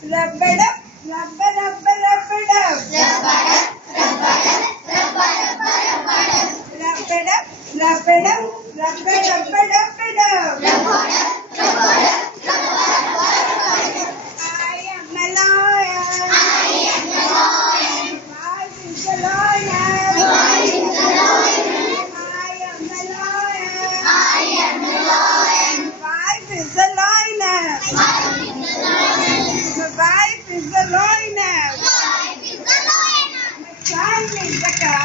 Rub it up, rub it up, rub it up. Rub it up, rub it up, rub it up, rub it up. I am a lion. Life is a lion. I am a lion. Life is a lion. My wife is a lioness. My son is a cow.